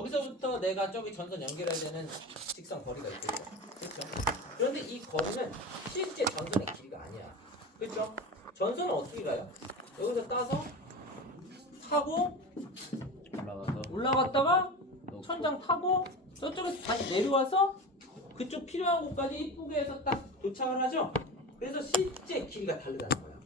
여기서부터 내가 저기 전선 연결해야 되는 직선 거리가 있겠죠. 그렇죠? 그런데 이 거리는 실제 전선의 길이가 아니야. 그렇죠? 전선은 어떻게 가요? 여기서 따서 타고 올라갔다가 천장 타고 저쪽에서 다시 내려와서 그쪽 필요한 곳까지 이쁘게 해서 딱 도착을 하죠. 그래서 실제 길이가 다르다는 거예요.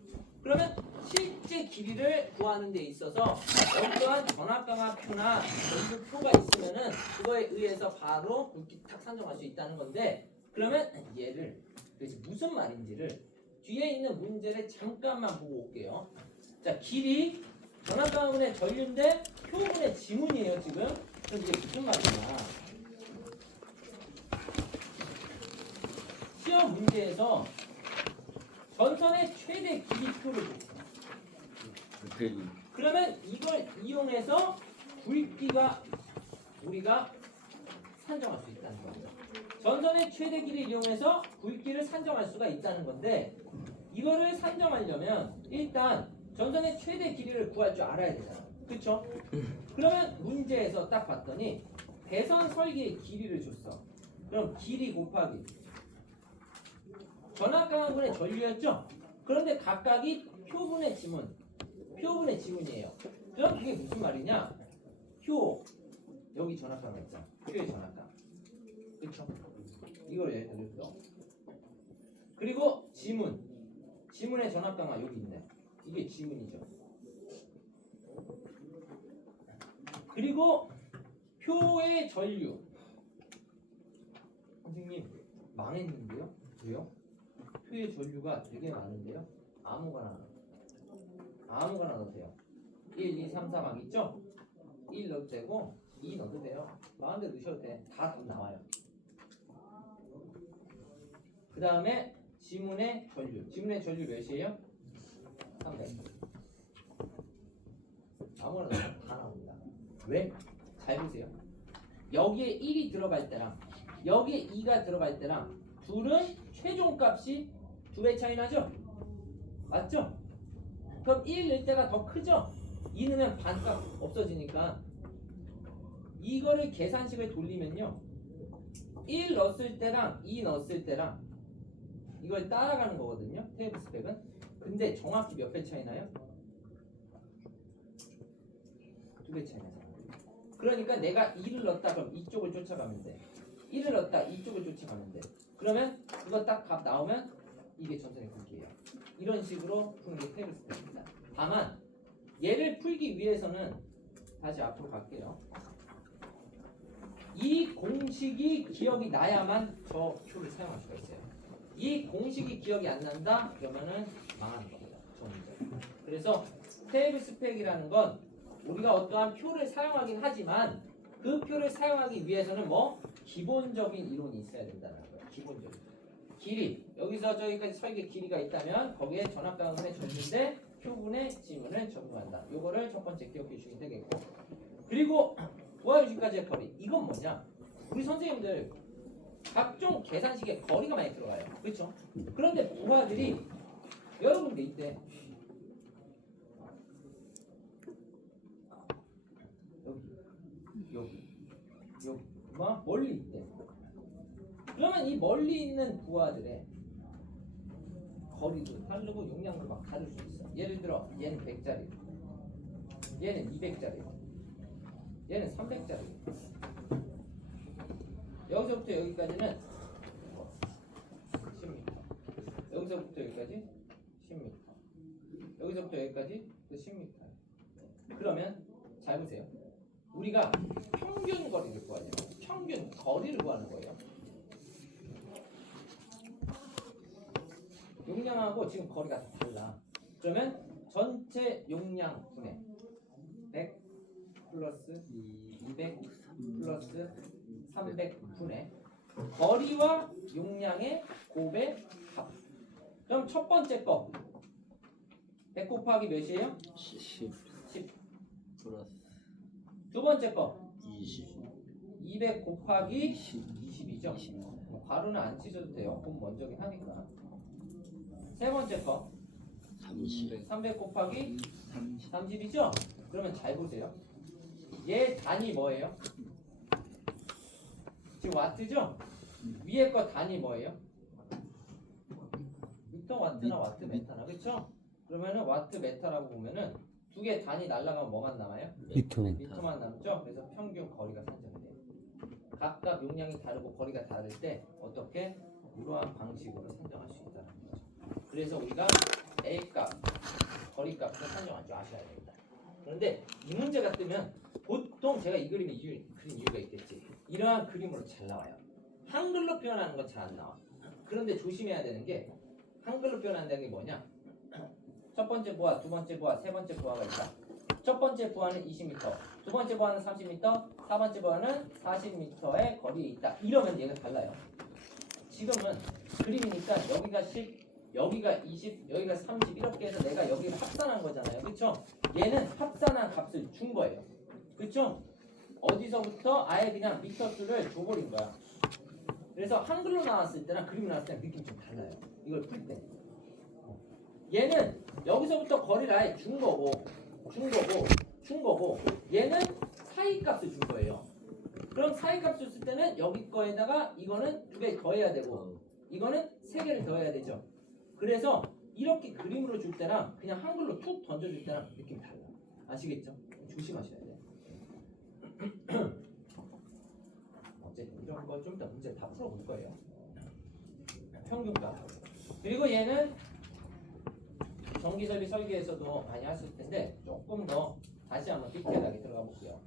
그러면 실제 길이를 구하는 데 있어서 어떠한 전압방화표나 전류표가 있으면은 그거에 의해서 바로 굵기 탁 산정할 수 있다는 건데, 그러면 얘를 도대체 무슨 말인지를 뒤에 있는 문제를 잠깐만 보고 올게요. 자, 길이 전압방화분의 전류인데 표분의 지문이에요 지금. 그럼 이게 무슨 말이냐? 시험 문제에서 전선의 최대 길이표를 줬어. 그러면 이걸 이용해서 굵기가 우리가 산정할 수 있다는 거예요. 전선의 최대 길이를 이용해서 굵기를 산정할 수가 있다는 건데, 이거를 산정하려면 일단 전선의 최대 길이를 구할 줄 알아야 되잖아. 그쵸? 그러면 문제에서 딱 봤더니 배선 설계의 길이를 줬어. 그럼 길이 곱하기 전압강화분의 전류였죠? 그런데 각각이 표분의 지문이에요. 그럼 그게 무슨 말이냐? 여기 전압강화 있잖아. 표의 전압강. 그쵸? 이걸 예를 들었어. 그리고 지문의 전압강화 여기 있네. 이게 지문이죠. 그리고 표의 전류. 선생님 망했는데요? 왜요? 표의 전류가 되게 많은데요? 아무거나 넣어도 돼요. 1, 2, 3, 4 막 있죠? 1 넣어도 되고 2 넣어도 돼요. 마음대로 넣으셔도 돼. 다 나와요. 그 다음에 지문의 전류 몇이에요? 300. 아무거나 넣으면 다 나옵니다. 왜? 잘 보세요. 여기에 1이 들어갈 때랑 여기에 2가 들어갈 때랑 둘은 최종값이 2배 차이 나죠? 맞죠? 그럼 1 넣을 때가 더 크죠? 2 넣으면 반값 없어지니까 이거를 계산식을 돌리면요, 1 넣었을 때랑 2 넣었을 때랑 이걸 따라가는 거거든요, 테이블 스펙은. 근데 정확히 몇 배 차이 나요? 2배 차이 나잖아요. 그러니까 내가 2를 넣었다 그럼 이쪽을 쫓아가면 돼. 1을 넣었다 이쪽을 쫓아가면 돼. 그러면 이거 딱 값 나오면 이게 전선의 굵기예요. 이런 식으로 푸는 게 테이블 스펙입니다. 다만 얘를 풀기 위해서는 다시 앞으로 갈게요. 이 공식이 기억이 나야만 저 표를 사용할 수가 있어요. 이 공식이 기억이 안 난다? 그러면은 망하는 겁니다. 저 문제. 그래서 테이블 스펙이라는 건 우리가 어떠한 표를 사용하긴 하지만 그 표를 사용하기 위해서는 뭐 기본적인 이론이 있어야 된다는 거예요. 기본적인 길이, 여기서 저기까지 설계 길이가 있다면 거기에 전압강분의 전류인데 표분의 지문을 적용한다. 요거를 첫 번째 기억해 주시면 되겠고, 그리고 부하유식까지의 거리, 이건 뭐냐? 우리 선생님들 각종 계산식에 거리가 많이 들어가요. 그렇죠? 그런데 부하들이 여러 군데 있대. 여기 뭐 멀리 있대. 그러면 이 멀리 있는 부하들의 거리도 다르고 용량도 막 다를 수 있어. 예를 들어 얘는 100짜리, 얘는 200짜리, 얘는 300짜리. 여기서부터 여기까지는 10m. 여기서부터 여기까지 10m. 여기서부터 여기까지 10m. 그러면 잘 보세요. 우리가 평균 거리를 구하려면 평균 거리를 구하는 거예요. 용량하고 지금 거리가 다 달라. 그러면 전체 용량 분의 100 플러스 200 플러스 300 분의 거리와 용량의 곱의 합. 그럼 첫 번째 거 100 곱하기 몇이에요? 10 플러스 두 번째 거 20 200 곱하기 20이죠. 괄호는 안 찢어도 돼요. 곱 먼저긴 하니까. 세 번째 거 30 300 곱하기 30 30이죠? 그러면 잘 보세요. 얘 단위 뭐예요? 지금 와트죠? 위에 거 단위 뭐예요? 미터 와트나 와트 메타나 그렇죠? 그러면은 와트 메타라고 보면은 두 개 단위 날라가면 뭐만 남아요? 미터만 남죠? 그래서 평균 거리가 산정이 돼요. 각각 용량이 다르고 거리가 다를 때 어떻게 이러한 방식으로 산정할 수 있다는 거죠. 그래서 우리가 A 값, 거리 값을 산정할 줄 아셔야 됩니다. 그런데 이 문제가 뜨면 보통 제가 이 그림을 그린 이유가 있겠지. 이러한 그림으로 잘 나와요. 한글로 표현하는 건 잘 안 나와. 그런데 조심해야 되는 게 한글로 표현한다는 게 뭐냐? 첫 번째 부하, 두 번째 부하, 세 번째 부하가 있다. 첫 번째 부하는 20m, 두 번째 부하는 30m, 세 번째 부하는 40m의 거리에 있다. 이러면 얘가 달라요. 지금은 그림이니까 여기가 10, 여기가 20, 여기가 30 이렇게 해서 내가 여기를 합산한 거잖아요. 그렇죠? 얘는 합산한 값을 준 거예요. 그렇죠? 어디서부터 아예 그냥 미터 수를 줘버린 거야. 그래서 한글로 나왔을 때랑 그림 나왔을 때랑 느낌이 좀 달라요. 이걸 풀 때. 얘는 여기서부터 거리를 아예 준 거고 얘는 사이 값을 준 거예요. 그럼 사이 값을 줄 때는 여기 거에다가 이거는 두 개 더해야 되고 이거는 세 개를 더해야 되죠. 그래서 이렇게 그림으로 줄 때랑 그냥 한글로 툭 던져줄 때랑 느낌이 달라. 아시겠죠? 조심하셔야 돼요. 어쨌든 이런 거 좀 이따 문제 다 풀어볼 거예요. 평균값. 그리고 얘는 전기설비 설계에서도 많이 하실 텐데 조금 더 다시 한번 디테일하게 들어가 볼게요.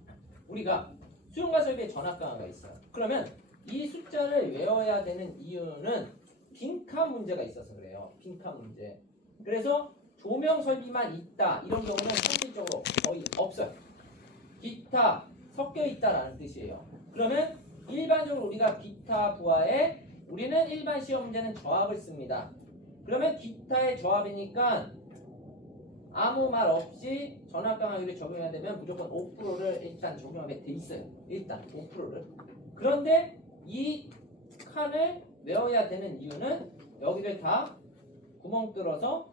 우리가 수용과 설비에 전압 강화가 있어요. 그러면 이 숫자를 외워야 되는 이유는 빈칸 문제가 있어서 그래요. 빈칸 문제. 그래서 조명 설비만 있다 이런 경우는 현실적으로 거의 없어요. 기타 섞여 있다라는 뜻이에요. 그러면 일반적으로 우리가 기타 부하에 우리는 일반 시험 문제는 저압을 씁니다. 그러면 기타의 저압이니까 아무 말 없이 전압 강화율을 적용해야 되면 무조건 5%를 일단 적용하게 돼 있어요. 일단 5%를. 그런데 이 칸을 외워야 되는 이유는 여기를 다 구멍 뚫어서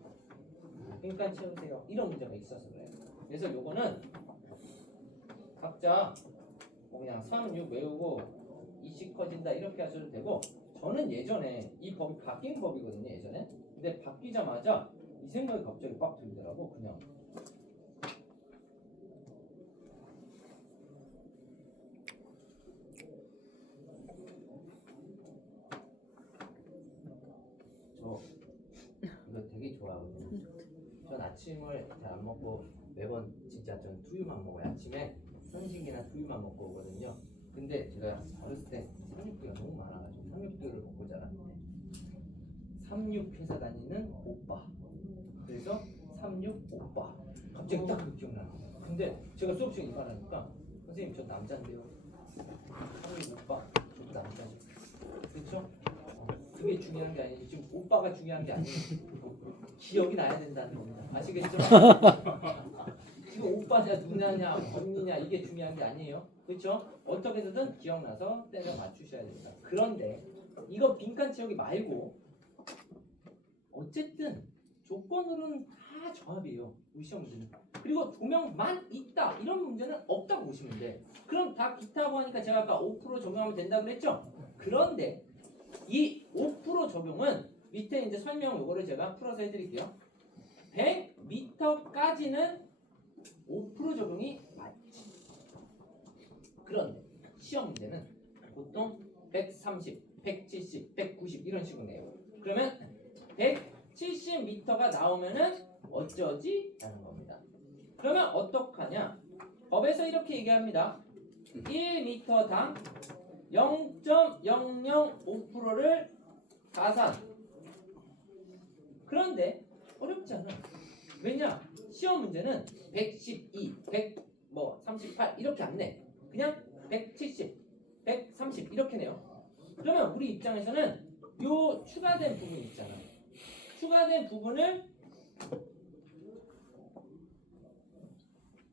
빈칸 채우세요. 이런 문제가 있어서 그래요. 그래서 요거는 각자 뭐 그냥 3, 6 외우고 이씩 커진다 이렇게 하셔도 되고 저는 예전에 이 법이 바뀐 법이거든요. 예전에. 근데 바뀌자마자 이 생각이 갑자기 빡 들더라고. 그냥 저 이거 되게 좋아하거든요. 전 아침을 잘 안 먹고 매번 진짜 전 두유만 먹어요. 아침에 선식이나 두유만 먹고 오거든요. 근데 제가 어렸을 때 삼육두가 너무 많아가지고 삼육두를 먹고 자랐는데 삼육 회사 다니는 오빠. 그래서 삼육 오빠. 갑자기 딱 그 기억나는 거예요. 근데 제가 수업 시간에 이걸 하니까 선생님 저 남자인데요. 삼육 오빠 저도 남자죠. 그렇죠? 그게 중요한 게 아니지. 지금 오빠가 중요한 게 아니에요. 기억이 나야 된다는 겁니다. 아시겠죠? 지금 오빠냐 누나냐 언니냐 이게 중요한 게 아니에요. 그렇죠? 어떻게 해서든 기억나서 때려 맞추셔야 됩니다. 그런데 이거 빈칸 채우기 말고 어쨌든 조건으로는 다 저합이에요. 우리 시험 문제는. 그리고 조명만 있다 이런 문제는 없다고 보시면 돼. 그럼 다 기타고 하니까 제가 아까 5% 적용하면 된다고 그랬죠? 그런데 이 5% 적용은 밑에 이제 설명 요거를 제가 풀어서 해드릴게요. 100m까지는 5% 적용이 맞지. 그런데 시험 문제는 보통 130, 170, 190 이런 식으로 내요. 그러면 170m가 나오면은 어쩌지? 라는 겁니다. 그러면 어떡하냐? 법에서 이렇게 얘기합니다. 1m당 0.005%를 가산. 그런데 어렵지 않아. 왜냐? 시험 문제는 112, 138 이렇게 안 내. 그냥 170, 130 이렇게 내요. 그러면 우리 입장에서는 요 추가된 부분 있잖아. 추가된 부분을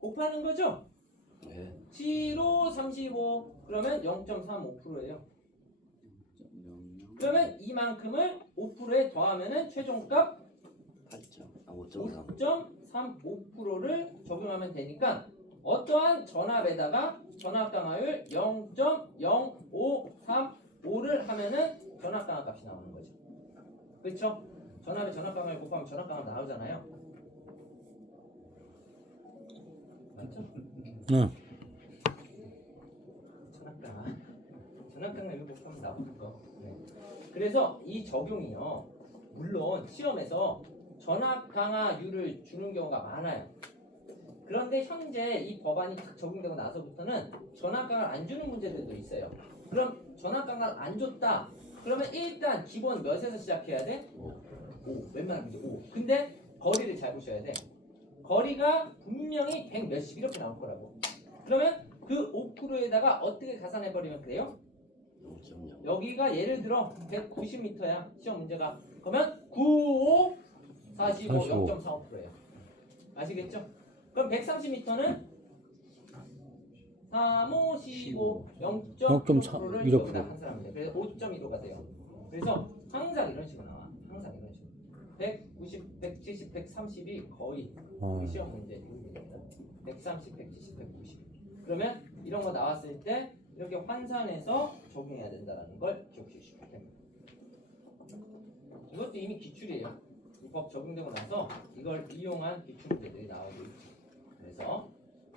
곱하는 거죠? 네. 7호 35 그러면 0.35%예요. 그러면 이만큼을 5%에 더하면은 최종값 5.35%를 적용하면 되니까 어떠한 전압에다가 전압 강화율 0.053 전압 값이 나오는 거죠. 그렇죠? 전압에 전압 강을 곱하면 전압 강압 나오잖아요. 맞죠? 응. 전압 강을 곱하면 나오는 거. 네. 그래서 이 적용이요. 물론 시험에서 전압 강화율을 주는 경우가 많아요. 그런데 현재 이 법안이 딱 적용되고 나서부터는 전압 강화를 안 주는 문제들도 있어요. 그럼 전압 강화를 안 줬다. 그러면 일단 기본 몇에서 시작해야 돼? 5. 웬만하면 이제 5. 근데 거리를 잘 보셔야 돼. 거리가 분명히 100 몇십 이렇게 나올 거라고. 그러면 그 5%에다가 어떻게 가산해버리면 돼요? 5.0. 여기가 예를 들어 190m야. 시험 문제가. 그러면 95, 45, 45. 0.45%예요. 아시겠죠? 그럼 130m는 3, 5, 15, 0.3%를 0.1%. 여기다 한 사람인데 그래서 5.15가 돼요. 그래서 항상 이런 식으로 나와. 항상 이런 식으로. 190, 170, 130이 거의 우리 시험 문제 대부분입니다. 130, 170, 190. 그러면 이런 거 나왔을 때 이렇게 환산해서 적용해야 된다는 걸 기억해 주시면 됩니다. 이것도 이미 기출이에요. 이 법 적용되고 나서 이걸 이용한 기출 문제들이 나오고 있죠. 그래서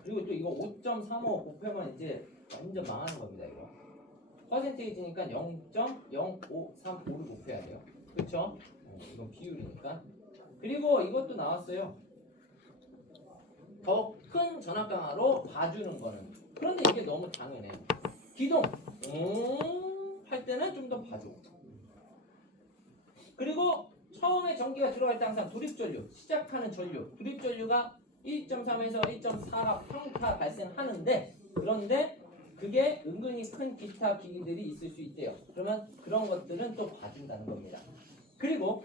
그리고 또 이거 5.35 곱하면 이제 완전 망하는 겁니다. 이거 퍼센테이지니까 0.0535를 곱해야 돼요. 그렇죠? 이건 비율이니까. 그리고 이것도 나왔어요. 더 큰 전압 강화로 봐주는 거는. 그런데 이게 너무 당연해요. 기동 할 때는 좀 더 봐줘. 그리고 처음에 전기가 들어갈 때 항상 도립전류, 시작하는 전류, 도립전류가 1.3에서 1.4가 평타 발생하는데, 그런데 그게 은근히 큰 기타 기기들이 있을 수 있대요. 그러면 그런 것들은 또 봐준다는 겁니다. 그리고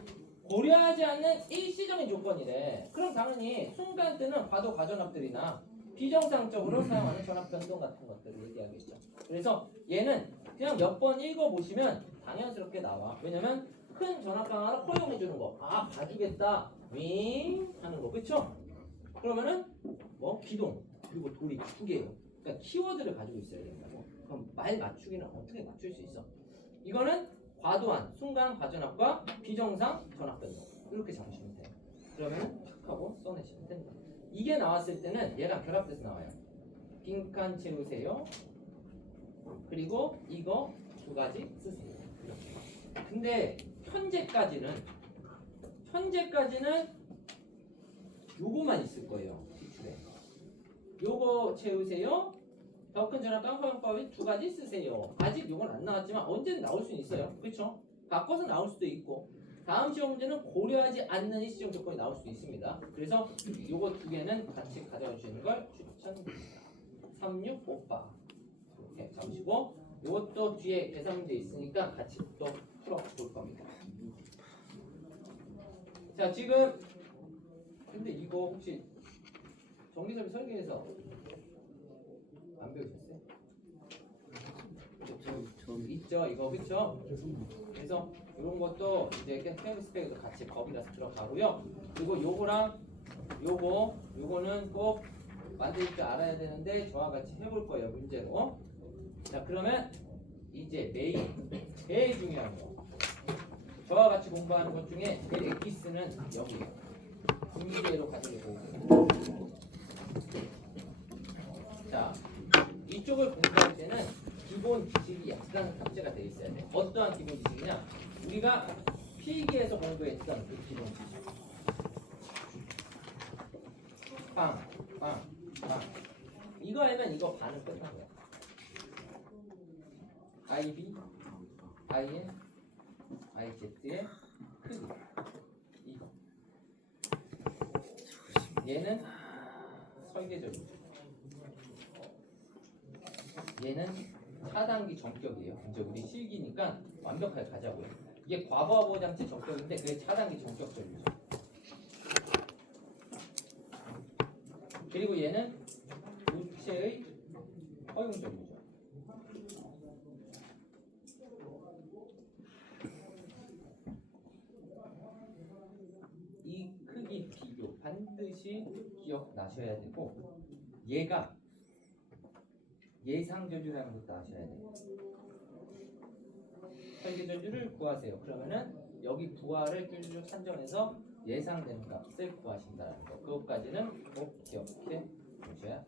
고려하지 않는 일시적인 조건이래. 그럼 당연히 순간 뜨는 과도 과전압들이나 비정상적으로 사용하는 전압 변동 같은 것들을 얘기하겠죠. 그래서 얘는 그냥 몇 번 읽어보시면 당연스럽게 나와. 왜냐면 큰 전압 강화를 허용해주는 거. 아, 봐주겠다. 윙 하는 거. 그쵸? 그러면은 뭐 기동 그리고 돌이 두 개예요. 그러니까 키워드를 가지고 있어야 된다고. 그럼 말 맞추기는 어떻게 맞출 수 있어? 이거는 과도한 순간 과전압과 비정상 전압 변동 이렇게 잡으시면 돼요. 그러면 탁 하고 써내시면 됩니다. 이게 나왔을 때는 얘랑 결합돼서 나와요. 빈칸 채우세요. 그리고 이거 두 가지 쓰세요. 이렇게. 근데 현재까지는 요거만 있을 거예요. 기출에. 요거 채우세요. 더 큰 전압 깡파용법이 두 가지 쓰세요. 아직 요건 안 나왔지만 언제든 나올 수는 있어요. 그렇죠? 바꿔서 나올 수도 있고. 다음 시험 문제는 고려하지 않는 일시적 조건이 나올 수도 있습니다. 그래서 요거 두 개는 같이 가져가 주시는 걸 추천드립니다. 3658 이렇게 잡으시고 요것도 뒤에 계산 문제 있으니까 같이 또 풀어볼 겁니다. 자, 지금 근데 이거 혹시 전기섭이 설계해서 안 배우셨어요? 있죠, 이거 그렇죠? 그래서 이런 것도 이제 캠프 스펙에도 같이 법이라서 들어가고요. 그리고 요거랑 요거는 꼭 만들 줄 알아야 되는데 저와 같이 해볼 거예요, 문제로. 자, 그러면 이제 제일 중요한 거. 저와 같이 공부하는 것 중에 제일 엑기스는 여기에요. 분기계로 가지고 보고. 자, 이쪽을 공부할 때는 기본 지식이 약간 탑재가 되어 있어야 돼. 어떠한 기본 지식이냐? 우리가 필기에서 공부했던 그 기본 지식. 빵. 이거 하면 이거 반은 끝난 거야. IB, IN, IZ의 크기. 이거. 얘는 설계적이죠. 얘는 차단기 전격이에요. 이제 우리 실기니까 완벽하게 가자고요. 이게 과부하 장치 전격인데 그게 차단기 전격적이죠. 그리고 얘는 우체의 허용적이죠. 이 크기 비교 반드시 기억나셔야 되고, 얘가 예상 저주라는 것도 아셔야 돼요. 설계전류를 구하세요. 그러면은 여기 부하를 쭈쭈 산정해서 예상되는 값을 구하신다는 거. 그것까지는 꼭 기억해 주셔야 됩니다.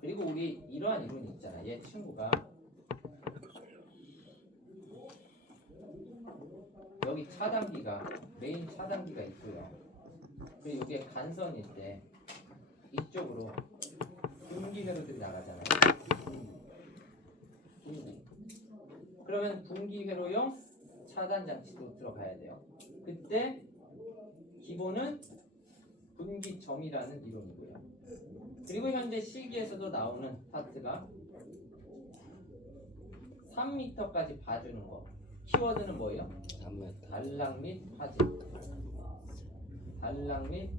그리고 우리 이러한 이론이 있잖아. 얘 친구가 여기 차단기가 메인 차단기가 있고요. 그리고 이게 간선일 때 이쪽으로 분기회로들이 나가잖아요. 분기. 그러면 분기회로용 차단 장치도 들어가야 돼요. 그때 기본은 분기점이라는 이론이고요. 그리고 현재 실기에서도 나오는 파트가 3m까지 봐주는 거. 키워드는 뭐예요? 3m. 단락 및 화재. 단락 및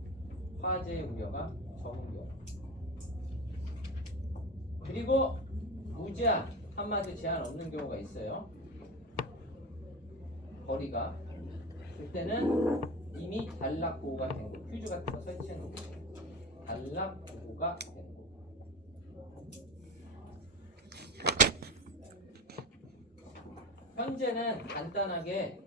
화재의 우려가 적은 경우. 그리고 무제한, 한마디 제한 없는 경우가 있어요. 거리가. 그때는 이미 단락 보호가 된 거. 퓨즈 같은 거 설치해 놓고 단락 보호가 된 거. 현재는 간단하게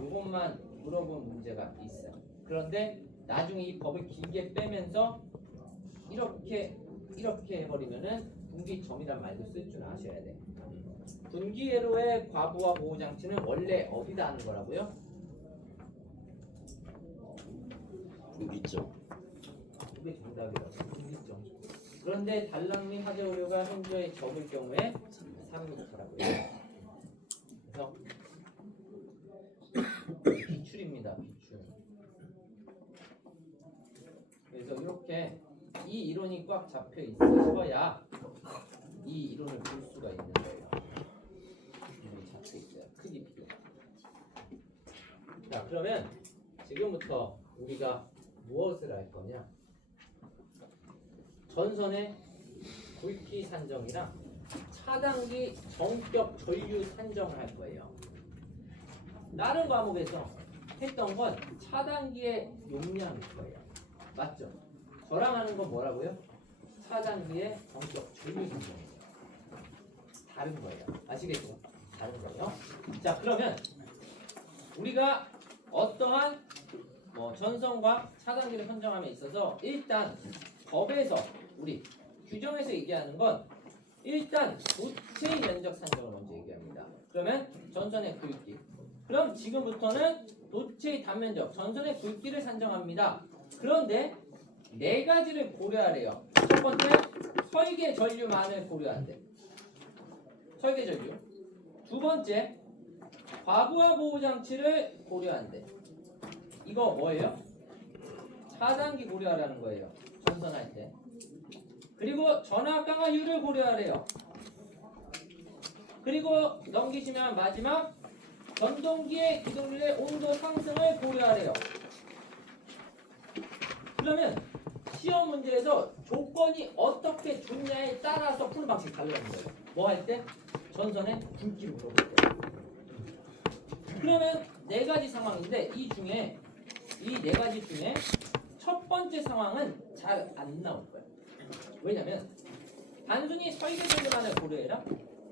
이것만 물어본 문제가 있어요. 그런데 나중에 이 법을 길게 빼면서 이렇게 해버리면은 분기점이란 말도 쓸 줄 아셔야 돼. 분기회로의 과부하 보호 장치는 원래 어디다 하는 거라고요? 분기점. 그게 정답이라고. 분기점. 그런데 단락 및 화재 우려가 현저히 적을 경우에 3m라고요. 그래서 비출입니다. 비출. 그래서 이렇게 이 이론이 꽉 잡혀 있으셔야 이 이론을 볼 수가 있는 거예요. 이론이 잡혀 있어요. 크기 비교. 자, 그러면 지금부터 우리가 무엇을 할 거냐? 전선의 굵기 산정이랑 차단기 정격 전류 산정을 할 거예요. 다른 과목에서 했던 건 차단기의 용량일 거예요. 맞죠? 저랑 하는 건 뭐라고요? 차단기의 정격 전류 산정이에요. 다른 거예요. 아시겠죠? 다른 거예요. 자, 그러면 우리가 어떠한 전선과 차단기를 선정함에 있어서 일단 법에서 우리 규정에서 얘기하는 건 일단 도체의 면적 산정을 먼저 얘기합니다. 그러면 전선의 굵기. 그럼 지금부터는 도체의 단면적, 전선의 굵기를 산정합니다. 그런데 네 가지를 고려하래요. 첫 번째, 설계 전류만을 고려한대. 설계 전류. 두 번째, 과부하 보호 장치를 고려한대. 이거 뭐예요? 차단기 고려하라는 거예요. 전선할 때. 그리고 전압 강화율을 고려하래요. 그리고 넘기시면 마지막 전동기의 기동률의 온도 상승을 고려하래요. 그러면 시험 문제에서 조건이 어떻게 좋냐에 따라서 푸는 방식이 달라지는 거예요. 뭐 할 때? 전선의 굵기를 물어볼 거예요. 그러면 네 가지 상황인데 이 네 가지 중에 첫 번째 상황은 잘 안 나올 거예요. 왜냐면 단순히 설계 전류만을 고려해라.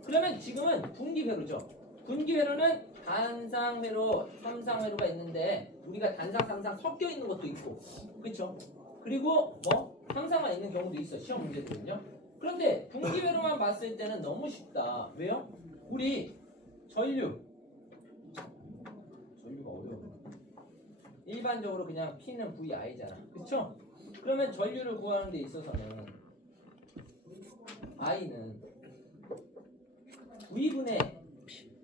그러면 지금은 분기회로죠. 분기회로는 단상회로, 삼상회로가 있는데 우리가 단상, 삼상 섞여 있는 것도 있고, 그렇죠? 그리고 상상만 있는 경우도 있어. 시험 문제들은요. 그런데 분기회로만 봤을 때는 너무 쉽다. 왜요? 우리 전류가 어려워. 일반적으로 그냥 P는 VI잖아. 그렇죠? 그러면 전류를 구하는 데 있어서는 I는 V분의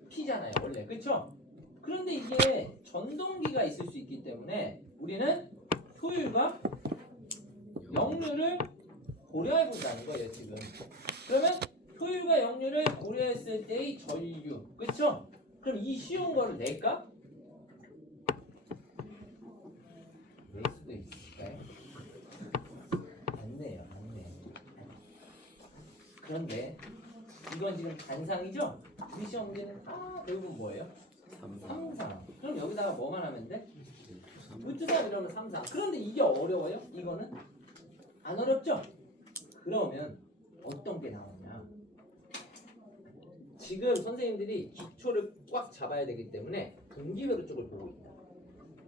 P잖아요. 원래. 그렇죠? 그런데 이게 전동기가 있을 수 있기 때문에 우리는 효율과 역률을 고려해 본다는 거예요. 지금. 그러면 효율과 역률을 고려했을 때의 전류. 그렇죠? 그럼 이 쉬운 거를 낼까? 낼 수도 있을까요? 안 내요. 그런데 이건 지금 단상이죠? 우리 시험 문제는 결국은 뭐예요? 3상. 그럼 여기다가 뭐만 하면 돼? 루트3 이러면 3상. 그런데 이게 어려워요? 이거는? 안 어렵죠? 그러면 어떤 게 나오냐? 지금 선생님들이 기초를 꽉 잡아야 되기 때문에 분기회로 쪽을 보고 있다.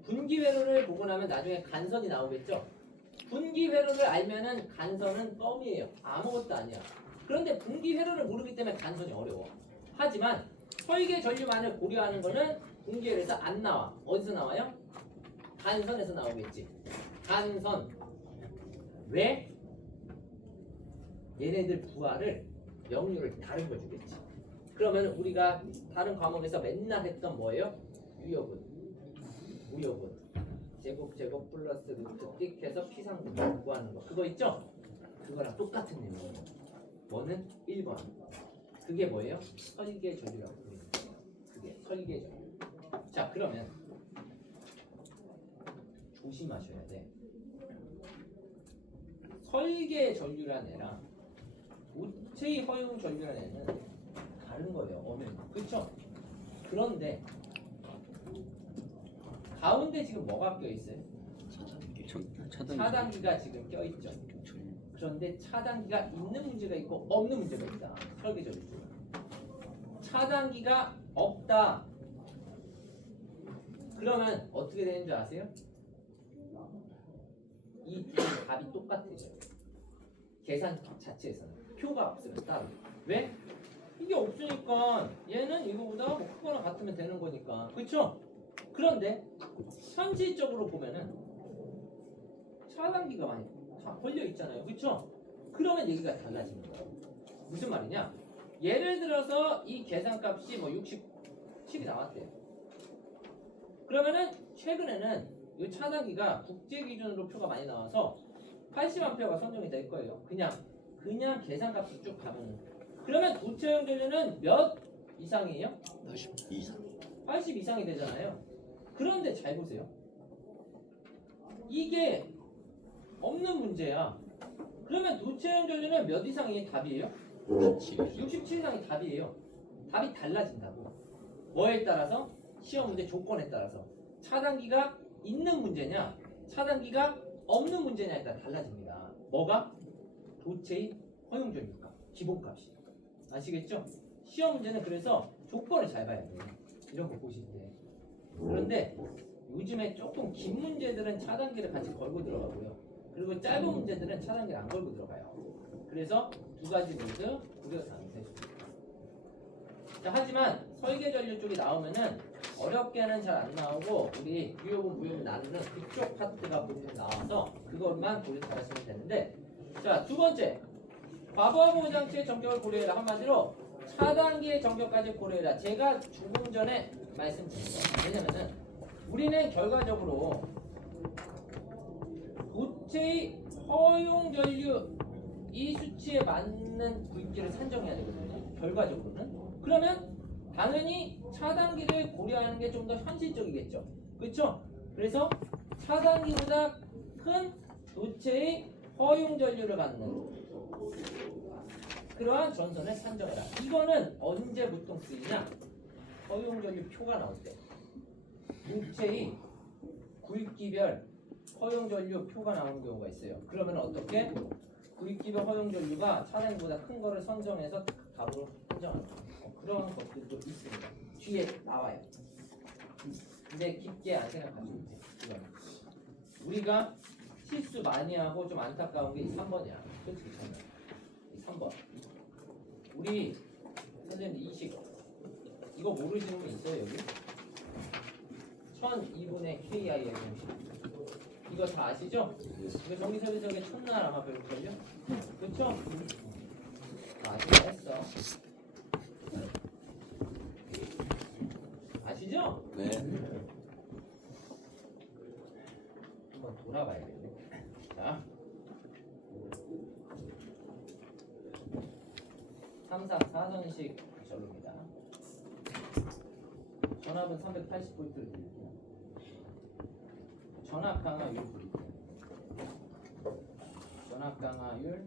분기회로를 보고 나면 나중에 간선이 나오겠죠? 분기회로를 알면은 간선은 껌이에요. 아무것도 아니야. 그런데 분기회로를 모르기 때문에 간선이 어려워. 하지만 설계전류만을 고려하는 거는 분기회로에서 안 나와. 어디서 나와요? 간선에서 나오겠지. 간선. 왜? 얘네들 부하를 명률을 다른 걸 주겠지. 그러면 우리가 다른 과목에서 맨날 했던 뭐예요? 유여분, 무여분, 제곱 플러스 루트 띡해서 피상분 구하는 거. 그거 있죠? 그거랑 똑같은 내용이에요. 뭐는 1번. 그게 뭐예요? 설계전류라고 부르는 거예요. 그게 설계전류. 자, 그러면 조심하셔야 돼. 설계전류란 애랑 도체의 허용전류란 애는 다른 거예요. 어느 그쵸? 그런데 가운데 지금 뭐가 껴있어요? 차단기가 지금 껴있죠. 그런데 차단기가 있는 문제가 있고 없는 문제가 있다. 설계전류 중에 차단기가 없다. 그러면 어떻게 되는 줄 아세요? 이 답이 똑같아져요. 계산 자체에서는 표가 없으면 따로. 왜? 이게 없으니까 얘는 이거보다 뭐 크거나 같으면 되는 거니까. 그렇죠? 그런데 현실적으로 보면은 차단기가 많이 다 걸려 있잖아요. 그렇죠? 그러면 얘기가 달라지는 거예요. 무슨 말이냐? 예를 들어서 이 계산값이 뭐 67이 나왔대요. 그러면은 최근에는 이 차단기가 국제 기준으로 표가 많이 나와서 80A가 선정이 될 거예요. 그냥 계산값이 쭉 가면은. 그러면 도체형 전류는 몇 이상이에요? 80 이상. 80 이상이 되잖아요. 그런데 잘 보세요. 이게 없는 문제야. 그러면 도체형 전류는 몇 이상이 답이에요? 67 이상이 답이에요. 답이 달라진다고. 뭐에 따라서? 시험 문제 조건에 따라서. 차단기가 있는 문제냐, 차단기가 없는 문제냐에 따라 달라집니다. 뭐가? 도체의 허용전류값, 기본값이. 아시겠죠? 시험 문제는 그래서 조건을 잘 봐야 돼요. 이런 거 보실 때. 그런데 요즘에 조금 긴 문제들은 차단기를 같이 걸고 들어가고요. 그리고 짧은 문제들은 차단기를 안 걸고 들어가요. 그래서 두 가지 모두 고려해서 안 되십니다. 자, 하지만 설계전류 쪽이 나오면은 어렵게는 잘 안 나오고 우리 유효분 무효분 나누는 그쪽 파트가 보통 나와서 그것만 고려 잘하시면 되는데, 자, 두 번째 과부하 보호장치의 정격을 고려해라. 한마디로 차단기의 정격까지 고려해라. 제가 조금 전에 말씀드린 거. 왜냐면은 우리는 결과적으로 도체의 허용전류 이 수치에 맞는 굵기를 산정해야 되거든요. 결과적으로는. 그러면 당연히 차단기를 고려하는 게 좀 더 현실적이겠죠. 그렇죠? 그래서 차단기보다 큰 도체의 허용전류를 갖는 그러한 전선을 산정해라. 이거는 언제 보통 쓰이냐? 허용전류 표가 나올 때. 도체의 굵기별 허용전류 표가 나오는 경우가 있어요. 그러면 어떻게? 굵기별 허용전류가 차단기보다 큰 거를 선정해서 답으로 선정하는 그런 것들도 있습니다. 뒤에 나와요. 근데 깊게 안 생각하시면 돼요. 이건 우리가 실수 많이 하고 좀 안타까운 게 이 3번이야. 솔직히 저는 이 3번. 우리 선생님들 이식 이거 모르시는 분 있어요 여기? 1002분의 KI의 공식. 이거 다 아시죠? 이거 정리설계적에 첫날 아마 배울걸요? 그쵸? 다 아시긴 했어. 아시죠? 네. 한번 돌아봐야겠네. 자, 3-4선식 전로입니다. 전압은 380V를 드릴게요. 전압 강화율 드릴게요. 전압 강화율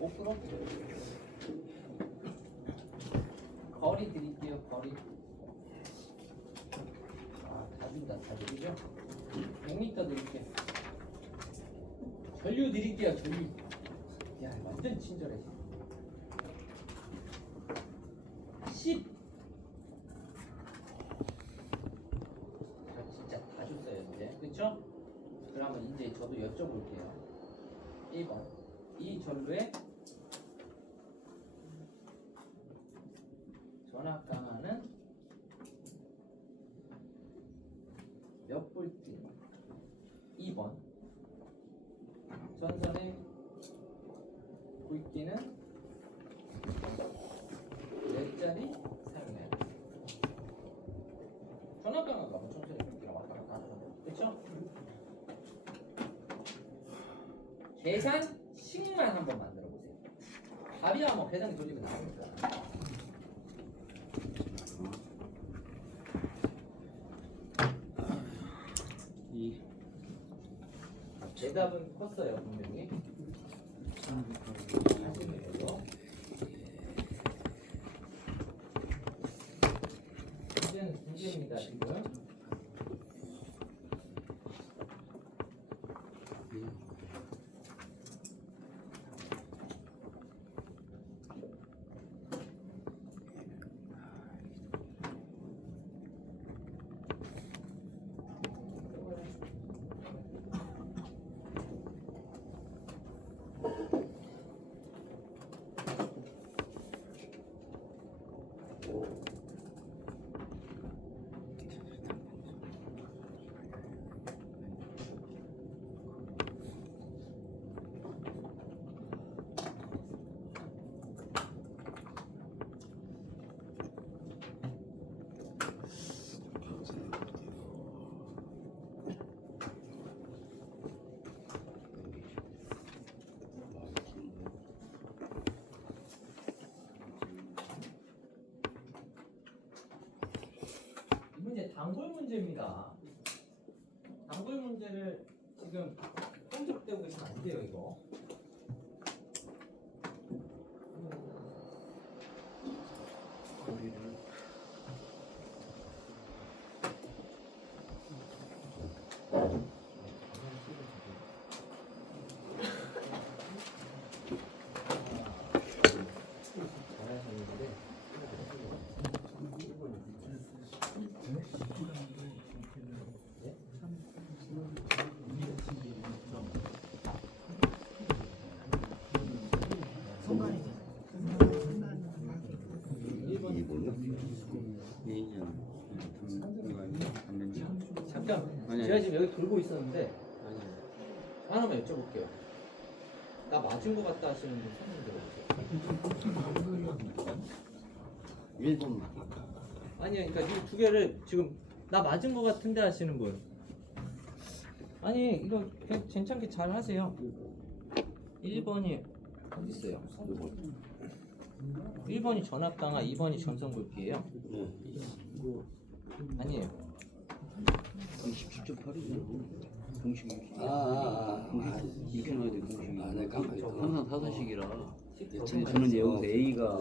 5%? 거리 드릴게요. 거리. 다 준다. 다 드리죠? 100m 드릴게요. 전류 드릴게요. 전류. 야, 완전 친절해. 1번 이 전류의 전압 강하는 몇 볼트? 2번 전선의 굵기는 몇 자리 사용해야 돼? 전압 강화가 뭐 전선의 굵기랑 왔다 갔다 하잖아요. 그렇죠? 계산식만 한번 만들어 보세요. 답이야 뭐 계산기 돌리면 나오니까. 이 대답은 컸어요 분명히. 하시면 되고. 문제는 문제입니다 지금. 이 문제 단골 문제입니다. 단골 문제를 지금 혼잡되고 계시면 안 돼요 이거. 잠깐 제가 지금 여기 들고 있었는데 하나만 여쭤볼게요. 나 맞은 거 같다 하시는 분 손을 들어보세요. 1번만. 아니 그러니까 이 두 개를 지금 나 맞은 거 같은데 하시는 분. 아니 이거 괜찮게 잘 하세요. 1번이 어디 있어요? 1번이 전압 강화, 2번이 전선 굵기예요. 아니에요. 17.8이잖아. 공식이. 공식 이렇게 나와야 돼, 공식이. 네, 깜빡했다. 항상 사사식이라. 저는 저는 이제 여기서 어. A가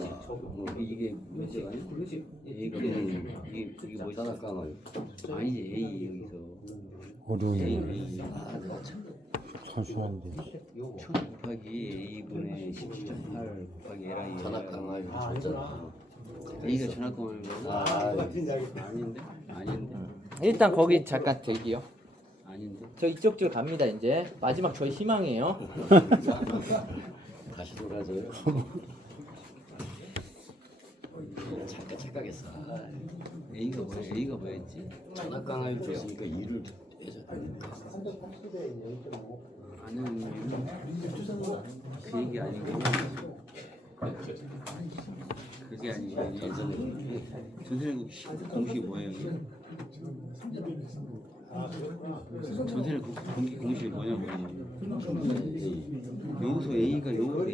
이게 문제가 아니야? 그렇지. A가 이게 뭐지? 전압 강화요. 아니지 A 여기서 어려운데 A 단순한데 1000 곱하기 A분의 17.8 곱하기 L이 전압 강화요. A가 전압 강화인가? 아닌데? 아닌데? 일단 거기 잠깐 대기요. 아닌데? 저 이쪽 줄 갑니다 이제. 마지막 저희 희망이에요. 다시 돌아져요. 잠깐 착각했어. A가 뭐야? A가 뭐였지? 전압 강화요 줬으니까 2를 해줘야 되니까. 아는 이유는 그 얘기 아니고 그게 아니고 전선의 공식이 뭐예요? 전선의 공식이 뭐냐고. 여기서 A가 이거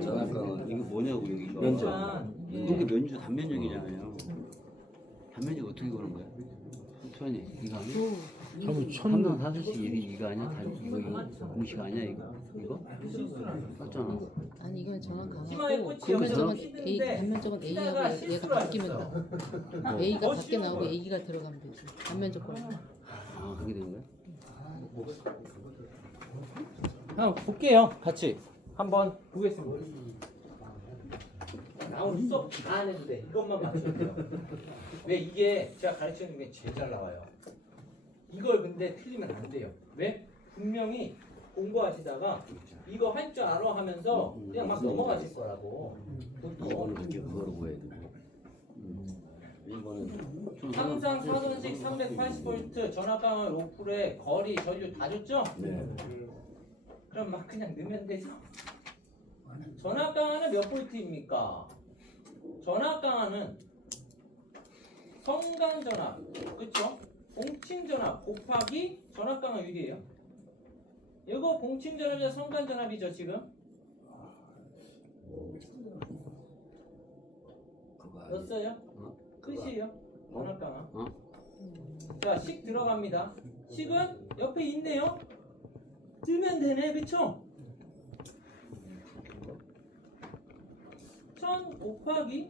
전압 강화. 이거 뭐냐고 여기가. 면적. 이게 면적 단면적이잖아요. 단면적 어떻게 그런 거야? 천이 이거 아니야? 삼단 사수식 이거 아니야? 이거 공식 아니야 이거? 맞잖아. 아니 이건 전원 희망의 강하고 꽃이 여기서 단면적은 A, 피는데 단면적은 피다가 A하고 얘가 실수를 바뀌면 하셨어. 다 A가 밖에 쉬운 나오고 거야. A가 들어가면 되지. 단면적 걸. 아 그게 되는 거야? 한번 볼게요. 같이 한번 보겠습니다. 나 오늘 수업 다 안 해도 돼. 이것만 맞추면 돼요. 왜 이게 제가 가르치는 중에 제일 잘 나와요. 이걸 근데 틀리면 안 돼요. 왜? 분명히 공부하시다가 이거 할 줄 알아 하면서 그냥 막 넘어가실 거라고. 보통 2번은 그렇게 그거로 구해야 되고 1번은 항상 4선식 380V 전압방울 5%에 거리 전류 다 줬죠? 네. 그럼 막 그냥 넣으면 되죠? 전압 강화는 몇 볼트입니까? 전압 강화는 성강 전압, 그렇죠? 공침 전압 곱하기 전압 강화율이에요. 이거 공침 전압이자 성강 전압이죠 지금? 그거 아니야. 넣었어요? 끝이에요. 전압 강화. 자, 식 들어갑니다. 식은 옆에 있네요. 뜨면 되네, 그쵸? 1000 곱하기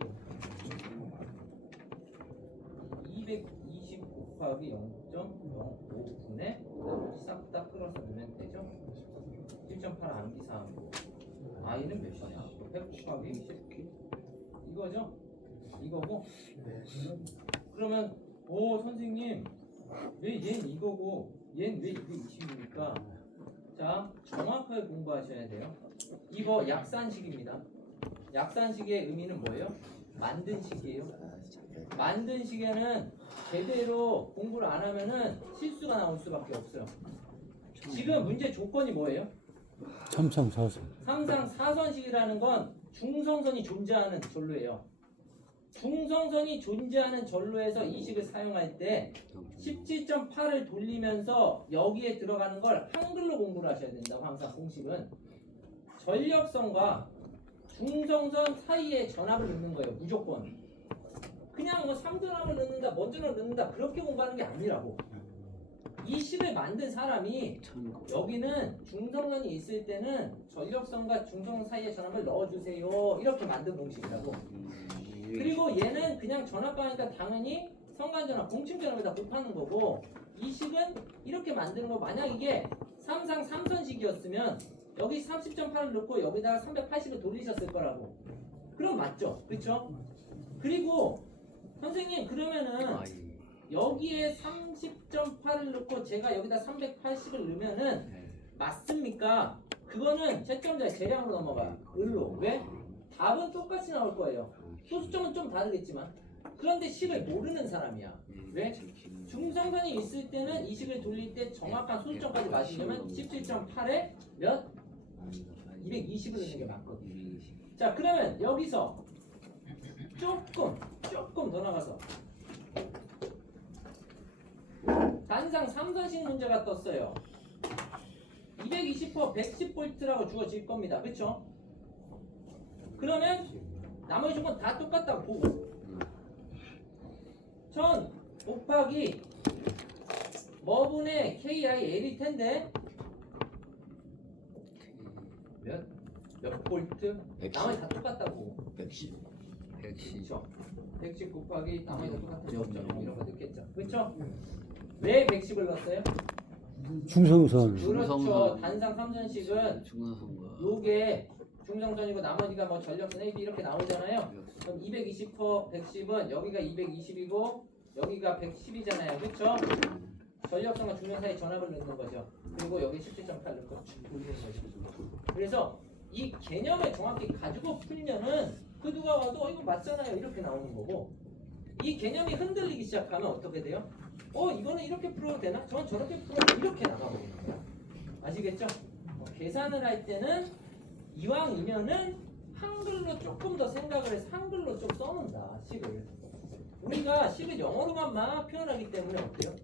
220 곱하기 0.05분에 나머지 싹 다 끌어서 넣으면 되죠? 1.8 암기사항이고 i는 몇이냐? 100 곱하기 10 이거죠? 이거고 그러면 오 선생님 왜 얘는 이거고 얘는 왜 이게 20입니까? 자 정확하게 공부하셔야 돼요. 이거 약산식입니다. 약산식의 의미는 뭐예요? 만든 식이에요. 만든 식에는 제대로 공부를 안 하면은 실수가 나올 수밖에 없어요. 지금 문제 조건이 뭐예요? 삼삼사선. 삼상 사선식이라는 건 중성선이 존재하는 전로예요. 중성선이 존재하는 전로에서 이 식을 사용할 때 17.8을 돌리면서 여기에 들어가는 걸 한글로 공부를 하셔야 된다고. 항상 공식은 전력선과 중성선 사이에 전압을 넣는 거예요. 무조건. 그냥 뭐 3전압을 넣는다, 먼저를 넣는다 그렇게 공부하는 게 아니라고. 이 식을 만든 사람이 여기는 중성선이 있을 때는 전력선과 중성선 사이에 전압을 넣어주세요. 이렇게 만든 공식이라고. 그리고 얘는 그냥 전압가니까 당연히 성간전압, 공침전압에다 곱하는 거고 이 식은 이렇게 만드는 거. 만약 이게 삼상 3선식이었으면 여기 30.8을 넣고 여기다가 380을 돌리셨을 거라고. 그럼 맞죠? 그쵸? 그리고 선생님 그러면은 여기에 30.8을 넣고 제가 여기다 380을 넣으면은 맞습니까? 그거는 채점자의 재량으로 넘어가요. 을로. 왜? 답은 똑같이 나올 거예요. 소수점은 좀 다르겠지만. 그런데 식을 모르는 사람이야. 왜? 중성선이 있을 때는 이 식을 돌릴 때 정확한 소수점까지 맞으려면 17.8에 몇? 220을 넣는 게 맞거든. 자 그러면 여기서 조금 더 나가서 단상 3선식 문제가 떴어요. 220V 110V라고 주어질 겁니다. 그쵸? 그러면 나머지 조건 다 똑같다고 보고 1000 곱하기 뭐분의 KIL일 텐데 몇 볼트? 110. 나머지 다 똑같다고. 110. 그렇죠. 110 곱하기 나머지 다 똑같죠. 이런 거 넣겠죠. 그렇죠? 왜 110을 넣었어요? 중성선. 그렇죠. 단상 3선식은 중성선과 요게 중성선이고 나머지가 뭐 전력선 AB 이렇게 나오잖아요. 그럼 220% 110은 여기가 220이고 여기가 110이잖아요. 그렇죠? 전력선과 중력 사이 전압을 넣는 거죠. 그리고 여기 17.8 넣고 돌리는 거죠. 그래서 이 개념을 정확히 가지고 풀면은 그 누가 와도 이거 맞잖아요 이렇게 나오는 거고, 이 개념이 흔들리기 시작하면 어떻게 돼요? 이거는 이렇게 풀어도 되나? 저건 저렇게 풀어도 이렇게 나가버리는 거야. 아시겠죠? 계산을 할 때는 이왕이면은 한글로 조금 더 생각을 해서 한글로 좀 써놓는다. 식을 우리가 식을 영어로만 막 표현하기 때문에 어때요?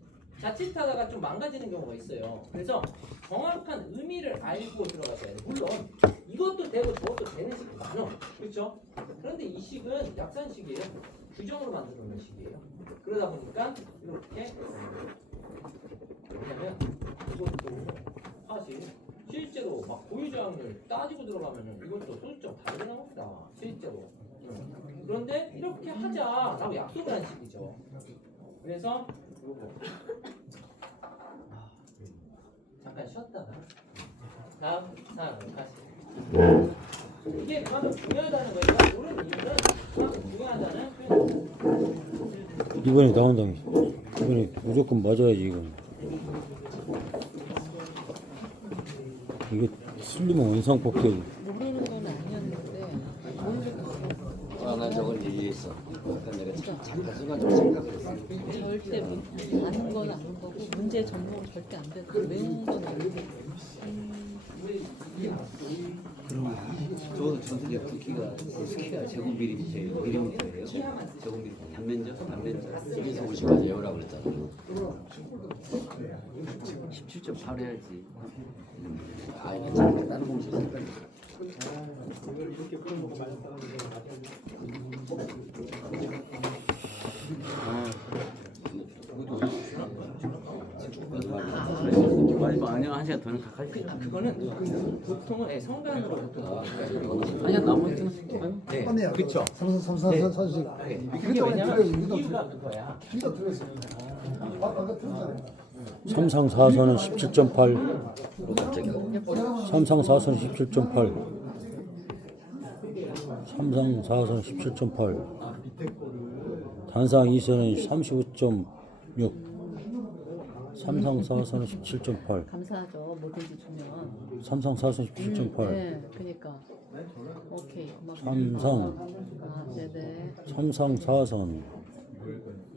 자칫하다가 좀 망가지는 경우가 있어요. 그래서 정확한 의미를 알고 들어가셔야 돼요. 물론 이것도 되고 저것도 되는 식이 많아. 그렇죠? 그런데 이 식은 약산식이에요. 규정으로 만들어 놓은 식이에요. 그러다 보니까 이렇게 왜냐면 이것도 사실 실제로 막 고유저항률 따지고 들어가면은 이것도 소수점 다르게 나옵니다. 실제로. 그런데 이렇게 하자라고 약속을 한 식이죠. 그래서 요거 잠깐 쉬었다가 다음 사항으로 다시. 이게 그만큼 중요하다는 거예요. 모르는 이유는 그만큼 중요하다는 표현입니다. 이번에 나온다. 이번에 무조건 맞아야지 이건. 이게 틀리면 원상복귀. 모르는 건 아니었는데 모르겠어. 나 저걸 얘기했어. 아까 내가 잠깐 순간적으로 생각했어. 절대 아는 건 아는 거고 문제 전공은 절대 안 되고 외우는 건 아니고. 그럼 저게 스키가 제곱미리미터예요? 미리미터예요? 제곱미리미터 단면적? 1에서 50까지 외우라고 그랬잖아. 17.8 해야지. 아니 괜찮아. 다른 공식 있을 거야. 아니야, 한 시간 더는 가까이. 그거는 보통은 성간으로 보통 아니야, 나머지는. 네, 그렇죠. 삼삼삼삼삼십. 그게 왜냐면 이유가 그거야. 삼상 4선은 17.8. 삼상 4선은 17.8. 삼상 4선은 17.8. 단상 2선은 35.6. 삼상 4선은 17.8. 감사하죠. 뭐든지 주면. 삼상 4선 17.8. 네, 그러니까. 오케이. 고맙습니다. 삼상 아, 네네. 삼상 4선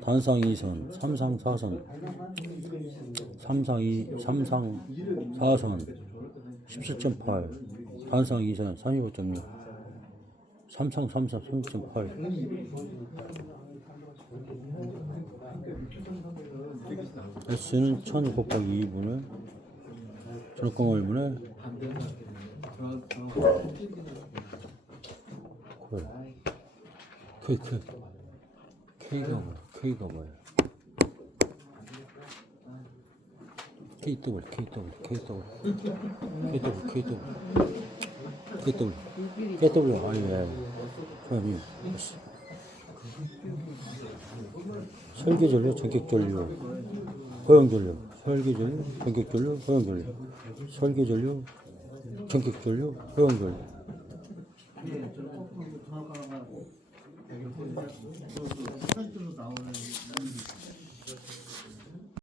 단상 2선 삼상 4선 삼상 4선 17.8 단상 2선 35.6 삼상 3선 3.8 S는 1000 곱하기 2분의 전업광 1분의 K가 뭐야? KW 아니 그럼이 설계전류, 전격전류, 허용전류, 설계전류, 전격전류, 허용전류, 설계전류, 전격전류, 허용전류.